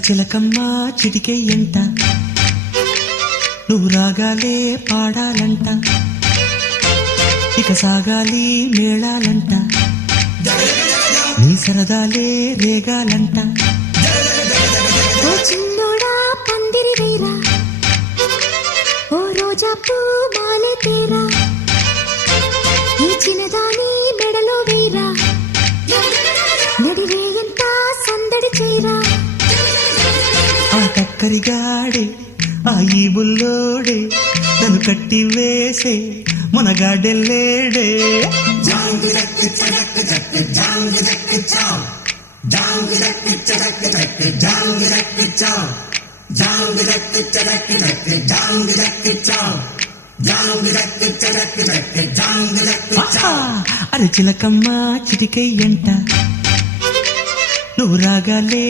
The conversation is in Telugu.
చిలకమ్మ చిటికెయ్యంట నువ్వు రాగాలే పాడాలంట ఇక సాగాలి మేళాలంట నీ సరదాలే రేగాలంట ఓ చిన్నోడా పందిరి వేరా ఓ రోజా పూ మాలే తేరా ఈ చిన్నదాని మెడలో వేరా నడిరే ఎంత సందడి చేరా ఆ కక్కరిగాడే ఆ ఈ బుల్లోడే నన్ను కట్టి వేసే మునగాడెల్లేడే అరే చిలకమ్మ చిటికెయ్యంట నువ్వు రాగాలే